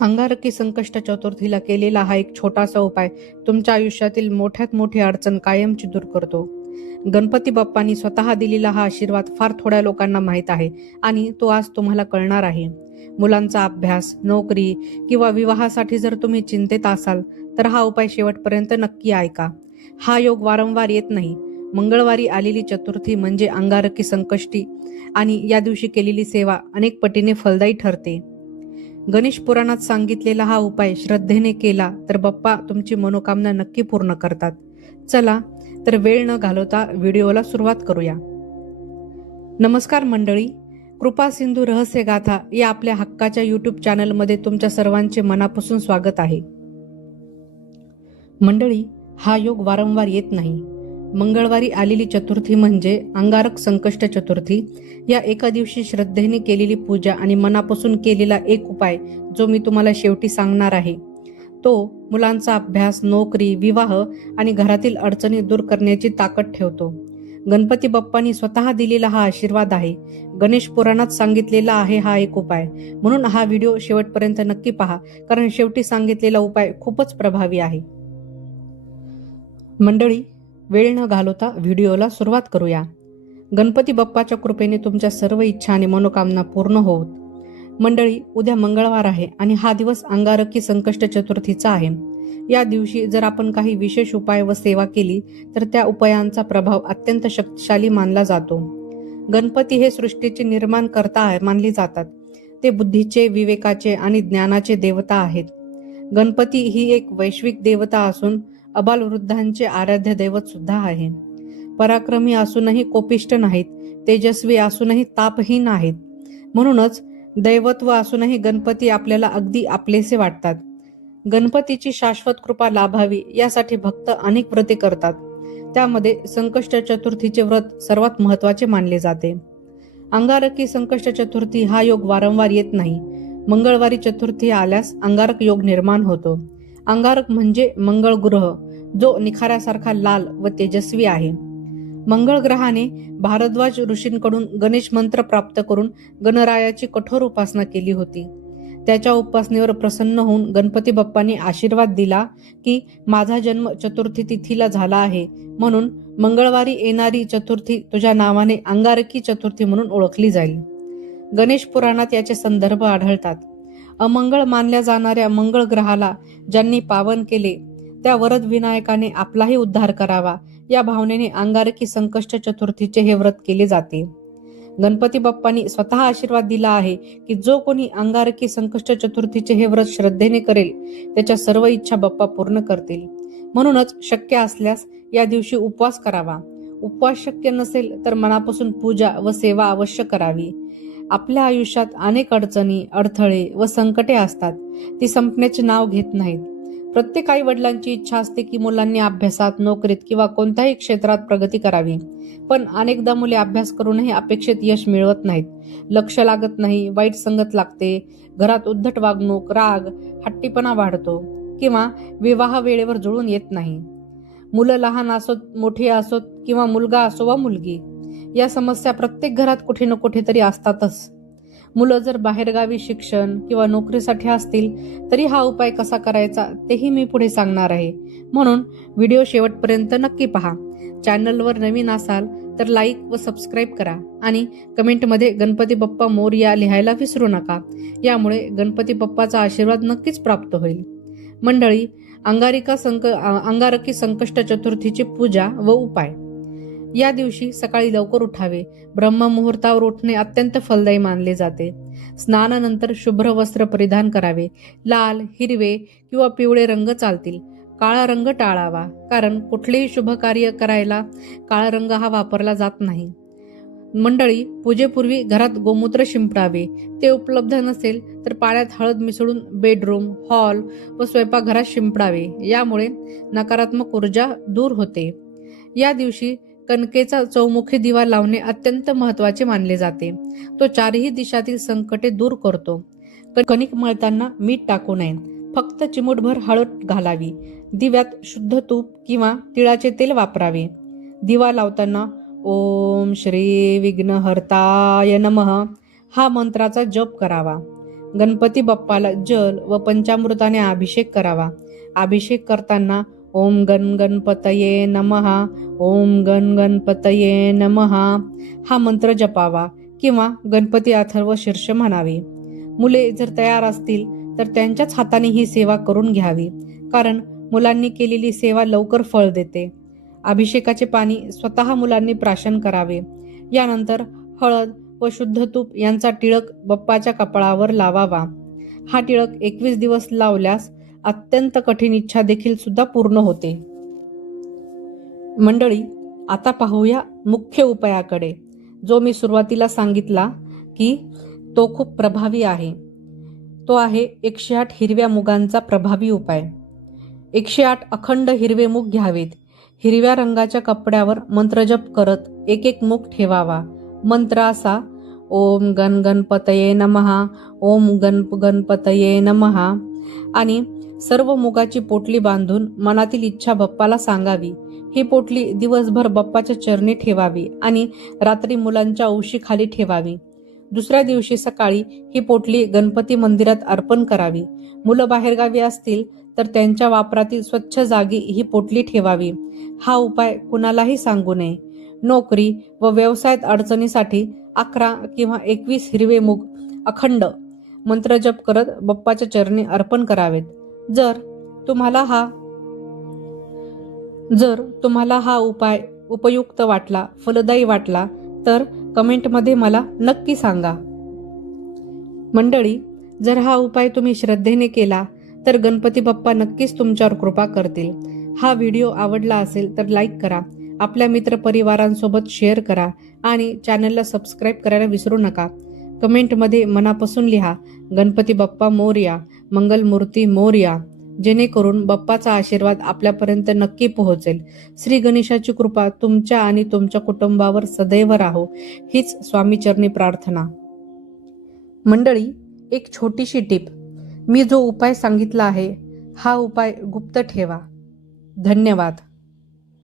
अंगारकी संकष्ट चतुर्थीला केलेला हा एक छोटासा उपाय तुमच्या आयुष्यातील मोठ्यात मोठी अडचण कायमची दूर करतो. गणपती बाप्पांनी स्वतः दिलेला हा आशीर्वाद फार थोड्या लोकांना माहीत आहे आणि तो आज तुम्हाला कळणार आहे. मुलांचा अभ्यास, नोकरी किंवा विवाहासाठी जर तुम्ही चिंतेत असाल तर हा उपाय शेवटपर्यंत नक्की ऐका. हा योग वारंवार येत नाही. मंगळवारी आलेली चतुर्थी म्हणजे अंगारकी संकष्टी आणि या दिवशी केलेली सेवा अनेक पटीने फलदायी ठरते. गणेश पुराणात सांगितलेला हा उपाय श्रद्धेने केला तर बाप्पा तुमची मनोकामना नक्की पूर्ण करतात. चला तर वेळ न घालवता व्हिडिओला सुरुवात करूया. नमस्कार मंडळी, कृपा सिंधू रहस्य गाथा या आपल्या हक्काच्या यूट्यूब चॅनलमध्ये तुमच्या सर्वांचे मनापासून स्वागत आहे. मंडळी, हा योग वारंवार येत नाही. मंगळवारी आलेली चतुर्थी म्हणजे अंगारक संकष्ट चतुर्थी. या एका दिवशी श्रद्धेने केलेली पूजा आणि मनापासून केलेला एक उपाय जो मी तुम्हाला शेवटी सांगणार आहे, तो मुलांचा अभ्यास, नोकरी, विवाह आणि घरातील अडचणी दूर करण्याची ताकद ठेवतो. गणपती बाप्पांनी स्वतः दिलेला हा आशीर्वाद आहे. गणेश पुराणात सांगितलेला आहे हा एक उपाय. म्हणून हा व्हिडिओ शेवटपर्यंत नक्की पहा, कारण शेवटी सांगितलेला उपाय खूपच प्रभावी आहे. मंडळी, वेळ न घालवता व्हिडिओला सुरुवात करूया. गणपती बाप्पाच्या कृपेने तुमच्या सर्व इच्छा आणि मनोकामना पूर्ण होत. मंडळी, उद्या मंगळवार आहे आणि हा दिवस अंगारकी संकष्ट चतुर्थीचा आहे. या दिवशी जर आपण काही विशेष उपाय व सेवा केली तर त्या उपायांचा प्रभाव अत्यंत शक्तिशाली मानला जातो. गणपती हे सृष्टीचे निर्माणकर्ता मानले जातात. ते बुद्धीचे, विवेकाचे आणि ज्ञानाचे देवता आहेत. गणपती ही एक वैश्विक देवता असून अबालवृद्धांचे आराध्य दैवत सुद्धा आहे. पराक्रमी असूनही कोपिष्ट नाहीत, तेजस्वी असूनही तापहीन आहेत. म्हणूनच दैवत्व असूनही गणपती आपल्याला अगदी आपलेसे वाटतात. गणपतीची शाश्वत कृपा लाभावी यासाठी भक्त अनेक व्रते करतात. त्यामध्ये संकष्ट चतुर्थीचे व्रत सर्वात महत्वाचे मानले जाते. अंगारकी संकष्ट चतुर्थी हा योग वारंवार येत नाही. मंगळवारी चतुर्थी आल्यास अंगारक योग निर्माण होतो. अंगारक म्हणजे मंगळ ग्रह, जो निखाऱ्यासारखा लाल व तेजस्वी आहे. मंगळ ग्रहाने भारद्वाज ऋषींकडून गणेश मंत्र प्राप्त करून गणरायाची कठोर उपासना केली होती. त्याच्या उपासनेवर प्रसन्न होऊन गणपती बाप्पांनी आशीर्वाद दिला की माझा जन्म चतुर्थी तिथीला झाला आहे, म्हणून मंगळवारी येणारी चतुर्थी तुझ्या नावाने अंगारकी चतुर्थी म्हणून ओळखली जाईल. गणेश पुराणात याचे संदर्भ आढळतात. अमंगळ मानल्या जाणाऱ्या मंगळ ग्रहाला ज्यांनी पावन केले त्या वरद विनायकाने आपलाही उद्धार करावा या भावनेने अंगारकी संकष्ट चतुर्थीचे हे व्रत केले जाते. गणपती बाप्पांनी स्वतः आशीर्वाद दिला आहे की जो कोणी अंगारकी संकष्ट चतुर्थीचे हे व्रत श्रद्धेने करेल त्याच्या सर्व इच्छा बाप्पा पूर्ण करतील. म्हणूनच शक्य असल्यास या दिवशी उपवास करावा. उपवास शक्य नसेल तर मनापासून पूजा व सेवा अवश्य करावी. आपल्या आयुष्यात अनेक अडचणी, अडथळे व संकटे असतात. ती संपण्याचे नाव घेत नाहीत. प्रत्येक आई वडिलांची इच्छा असते की मुलांनी अभ्यासात, नोकरीत किंवा कोणत्याही क्षेत्रात प्रगती करावी. पण अनेकदा मुले अभ्यास करूनही अपेक्षित यश मिळवत नाहीत. लक्ष लागत नाही, वाईट संगत लागते, घरात उद्धट वागणूक, राग, हट्टीपणा वाढतो किंवा विवाह वेळेवर जुळून येत नाही. मुलं लहान असोत, मोठी असोत किंवा मुलगा असो वा मुलगी, या समस्या प्रत्येक घरात कुठे ना कुठेतरी असतातच. मुलं जर बाहेरगावी शिक्षण किंवा नोकरीसाठी असतील तरी हा उपाय कसा करायचा तेही मी पुढे सांगणार आहे. म्हणून व्हिडिओ शेवटपर्यंत नक्की पहा. चॅनलवर नवीन असाल तर लाईक व सबस्क्राईब करा आणि कमेंटमध्ये गणपती बाप्पा मोरया लिहायला विसरू नका. यामुळे गणपती बाप्पाचा आशीर्वाद नक्कीच प्राप्त होईल. मंडळी, अंगारकी संकष्ट चतुर्थीची पूजा व उपाय. या दिवशी सकाळी लवकर उठावे. ब्रह्ममुहूर्तावर उठणे अत्यंत फलदायी मानले जाते. स्नानानंतर शुभ्र वस्त्र परिधान करावे. लाल, हिरवे किंवा पिवळे रंग चालतील. काळा रंग टाळावा, कारण कुठलेही शुभ कार्य करायला काळा रंग हा वापरला जात नाही. मंडळी, पूजेपूर्वी घरात गोमूत्र शिंपडावे. ते उपलब्ध नसेल तर पाण्यात हळद मिसळून बेडरूम, हॉल व स्वयंपाकघरात शिंपडावे. यामुळे नकारात्मक ऊर्जा दूर होते. या दिवशी कणकेचा चौमुखी दिवा लावणे अत्यंत महत्वाचे मानले जाते. तो चारही दिशातील संकटे दूर करतो. कणिक मळताना मीठ टाकू नये, फक्त चिमूटभर हळद घालावी. दिव्यात शुद्ध तूप किंवा तिळाचे तेल वापरावे. दिवा लावताना ओम श्री विघ्नहर्ताय नमः हा मंत्राचा जप करावा. गणपती बाप्पाला जल व पंचामृताने अभिषेक करावा. अभिषेक करताना ओम गण गणपतये नमः, ओम गण गणपतये नमः हा मंत्र जपावा किंवा गणपती अथर्व शीर्ष म्हणावे. मुले जर तयार असतील तर त्यांच्याच हाताने ही सेवा करून घ्यावी, कारण मुलांनी केलेली सेवा लवकर फळ देते. अभिषेकाचे पाणी स्वतः मुलांनी प्राशन करावे. यानंतर हळद व शुद्ध तूप यांचा टिळक बाप्पाच्या कपाळावर लावावा. हा टिळक 21 दिवस लावल्यास अत्यंत कठीण इच्छा देखील सुद्धा पूर्ण होते. मंडळी, आता पाहूया मुख्य उपायाकडे, जो मी सुरुवातीला सांगितला की तो खूप प्रभावी आहे. तो आहे 108 हिरव्या मुगांचा प्रभावी उपाय. 108 अखंड हिरवे मूग घ्यावेत. हिरव्या रंगाच्या कपड्यावर मंत्रजप करत एक एक मूग ठेवावा. मंत्र असा: ओम गण गणपतये नमः, ओम गणपतये नमः. आणि सर्व मुगाची पोटली बांधून मनातील इच्छा बाप्पाला सांगावी. ही पोटली दिवसभर बाप्पाच्या चरणी ठेवावी आणि रात्री मुलांच्या उशीखाली ठेवावी. दुसऱ्या दिवशी सकाळी ही पोटली गणपती मंदिरात अर्पण करावी. मुलं बाहेरगावी असतील तर त्यांच्या वापरातील स्वच्छ जागी ही पोटली ठेवावी. हा उपाय कुणालाही सांगू नये. नोकरी व व्यवसायात अडचणीसाठी 11 किंवा 21 हिरवे मूग अखंड मंत्रजप करत बाप्पाच्या चरणी अर्पण करावेत. जर तुम्हाला हा उपाय उपयुक्त वाटला, फलदायी वाटला तर कमेंटमध्ये मला नक्की सांगा. मंडळी, जर हा उपाय तुम्ही श्रद्धेने केला तर गणपती बाप्पा नक्कीच तुमच्यावर कृपा करतील. हा व्हिडिओ आवडला असेल तर लाईक करा, आपल्या मित्रपरिवारांसोबत शेअर करा आणि चॅनलला सबस्क्राईब करायला विसरू नका. कमेंटमध्ये मनापासून लिहा, गणपती बाप्पा मोरया, मंगलमूर्ती मोरया, जेणेकरून बाप्पाचा आशीर्वाद आपल्यापर्यंत नक्की पोहोचेल. श्री गणेशाची कृपा तुमच्या आणि तुमच्या कुटुंबावर सदैव राहो, हीच स्वामीचरणी प्रार्थना. मंडळी, एक छोटीशी टिप: मी जो उपाय सांगितला आहे हा उपाय गुप्त ठेवा. धन्यवाद.